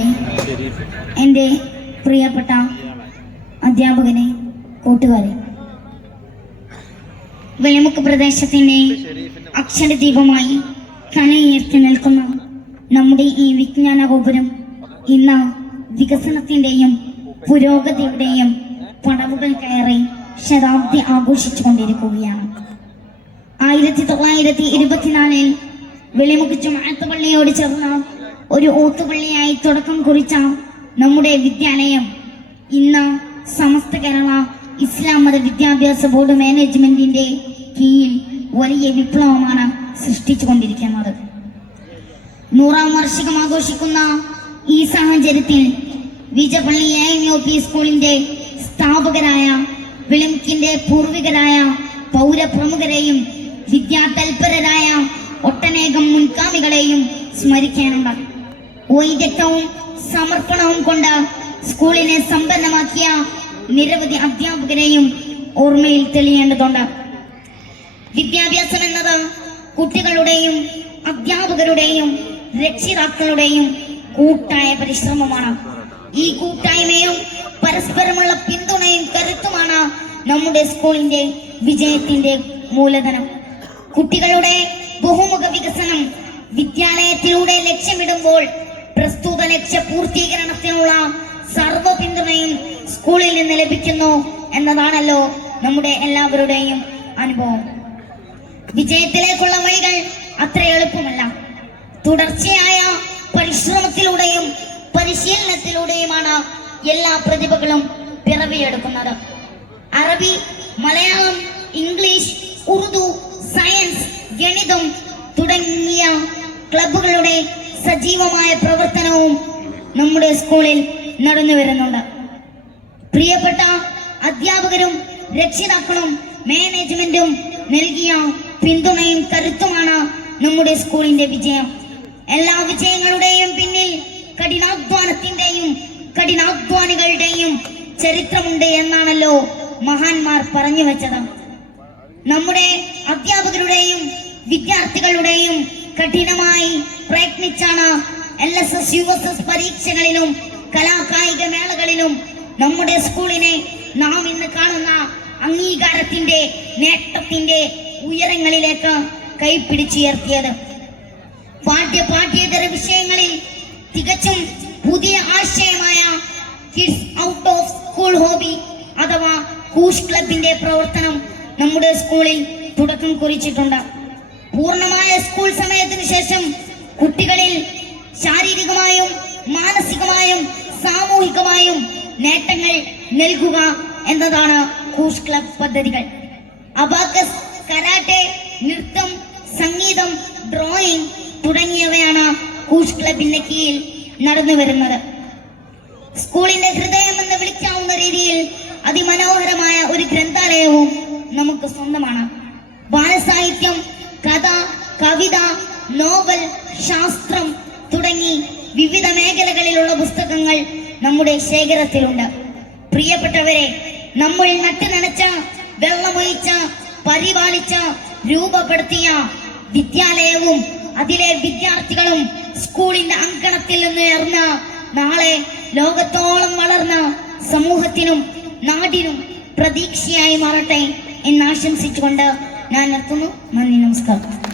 എൻ്റെ പ്രിയപ്പെട്ട അധ്യാപകനെ, കൂട്ടുകാരെ, വെളിമുക്ക് പ്രദേശത്തിൻ്റെ അക്ഷരദീപമായി കനയുയർത്തി നിൽക്കുന്ന നമ്മുടെ ഈ വിജ്ഞാന ഗോപുരം ഇന്ന് വികസനത്തിൻ്റെയും പുരോഗതിയുടെയും പടവുകൾ കയറി ശതാബ്ദി ആഘോഷിച്ചു കൊണ്ടിരിക്കുകയാണ്. 1924 വെളിമുക്ക് ജുമാഅത്ത് പള്ളിയോട് ചേർന്ന് ഒരു ഓത്തുപള്ളിയായി തുടക്കം കുറിച്ച നമ്മുടെ വിദ്യാലയം ഇന്ന് സമസ്ത കേരള ഇസ്ലാം മത വിദ്യാഭ്യാസ ബോർഡ് മാനേജ്മെന്റിന്റെ കീഴിൽ വലിയ വിപ്ലവമാണ് സൃഷ്ടിച്ചുകൊണ്ടിരിക്കുന്നത്. 100ാം വാർഷികം ആഘോഷിക്കുന്ന ഈ സാഹചര്യത്തിൽ വിജയപള്ളി AMUP സ്കൂളിന്റെ സ്ഥാപകരായ വെളിമുക്കിന്റെ പൂർവികരായ പൗരപ്രമുഖരെയും വിദ്യാതൽപരരായ ഒട്ടനേകം മുൻഗാമികളെയും സ്മരിക്കാനുണ്ട്. വൈദഗ്ധ്യവും സമർപ്പണവും കൊണ്ട് സ്കൂളിനെ സമ്പന്നമാക്കിയ നിരവധി അധ്യാപകരെയും ഓർമ്മയിൽ തെളിയേണ്ടതുണ്ട്. വിദ്യാഭ്യാസം എന്നത് കുട്ടികളുടെയും അധ്യാപകരുടെയും രക്ഷിതാക്കളുടെയും കൂട്ടായ പരിശ്രമമാണ്. ഈ കൂട്ടായ്മയും പരസ്പരമുള്ള പിന്തുണയും കരുത്തുമാണ് നമ്മുടെ സ്കൂളിന്റെ വിജയത്തിന്റെ മൂലധനം. കുട്ടികളുടെ ബഹുമുഖ വികസനം വിദ്യാലയത്തിലൂടെ ലക്ഷ്യമിടുമ്പോൾ പ്രസ്തുത ലക്ഷ്യ പൂർത്തീകരണത്തിനുള്ള സർവ്വ പിന്തുണയും സ്കൂളിൽ നിന്ന് ലഭിക്കുന്നു എന്നതാണല്ലോ നമ്മുടെ എല്ലാവരുടെയും അനുഭവം. വിജയത്തിലേക്കുള്ള വഴികൾ അത്ര എളുപ്പമല്ല. തുടർച്ചയായ പരിശ്രമത്തിലൂടെയും പരിശീലനത്തിലൂടെയുമാണ് എല്ലാ പ്രതിഭകളും പിറവിയെടുക്കുന്നത്. അറബി, മലയാളം, ഇംഗ്ലീഷ്, ഉറുദു, സയൻസ്, ഗണിതം തുടങ്ങിയ ക്ലബുകളുടെ സജീവമായ പ്രവർത്തനവും നമ്മുടെ സ്കൂളിൽ നടന്നു വരുന്നുണ്ട്. പ്രിയപ്പെട്ട അധ്യാപകരും രക്ഷിതാക്കളും മാനേജ്മെന്റും നൽകിയ പിന്തുണയും കരുത്തുമാണ് നമ്മുടെ സ്കൂളിന്റെ വിജയം. എല്ലാ വിജയങ്ങളുടെയും പിന്നിൽ കഠിനാധ്വാനികളുടെയും ചരിത്രമുണ്ട് എന്നാണല്ലോ മഹാന്മാർ പറഞ്ഞു വെച്ചത്. നമ്മുടെ അധ്യാപകരുടെയും വിദ്യാർത്ഥികളുടെയും കഠിനമായി പ്രയത്നിച്ചാണ് LSS USS പരീക്ഷകളിലും കലാകായിക മേളകളിലും നമ്മുടെ സ്കൂളിനെ നാം ഇന്ന് കാണുന്ന അംഗീകാരത്തിന്റെ നേട്ടത്തിന്റെ ഉയരങ്ങളിലേക്ക് കൈപ്പിടിച്ചുയർത്തിയത്. പാഠ്യേതര വിഷയങ്ങളിൽ തികച്ചും പുതിയ ആശയമായ kids out of school hobby അഥവാ കൂഷ് ക്ലബിന്റെ പ്രവർത്തനം നമ്മുടെ സ്കൂളിൽ തുടക്കം കുറിച്ചിട്ടുണ്ട്. പൂർണ്ണമായ സ്കൂൾ സമയത്തിനു ശേഷം കുട്ടികളിൽ ശാരീരികമായും മാനസികമായും സാമൂഹികമായും നേട്ടങ്ങൾ നൽകുക എന്നതാണ് കൂഷ് ക്ലബ് പദ്ധതികൾ. അബാക്കസ്, കരാട്ടെ, നൃത്തം, സംഗീതം, ഡ്രോയിങ് തുടങ്ങിയവയാണ് കൂഷ് ക്ലബിന്റെ കീഴിൽ നടന്നു വരുന്നത്. സ്കൂളിന്റെ ഹൃദയം എന്ന് വിളിക്കാവുന്ന രീതിയിൽ അതിമനോഹരമായ ഒരു ഗ്രന്ഥാലയവും നമുക്ക് സ്വന്തമാണ്. ബാലസാഹിത്യം, കഥ, കവിത, നോവൽ, ശാസ്ത്രം തുടങ്ങി വിവിധ മേഖലകളിലുള്ള പുസ്തകങ്ങൾ നമ്മുടെ ശേഖരത്തിലുണ്ട്. പ്രിയപ്പെട്ടവരെ, നമ്മൾ നട്ടുനനച്ച, വെള്ളമൊഴിച്ച, പരിപാലിച്ച, രൂപപ്പെടുത്തിയ വിദ്യാലയവും അതിലെ വിദ്യാർത്ഥികളും സ്കൂളിന്റെ അങ്കണത്തിൽ നിന്നുയർന്ന നാളെ ലോകത്തോളം വളർന്ന സമൂഹത്തിനും നാടിനും പ്രതീക്ഷയായി മാറട്ടെ എന്ന് ആശംസിച്ചുകൊണ്ട് ഞാൻ നിർത്തുന്നു. നന്ദി, നമസ്കാരം.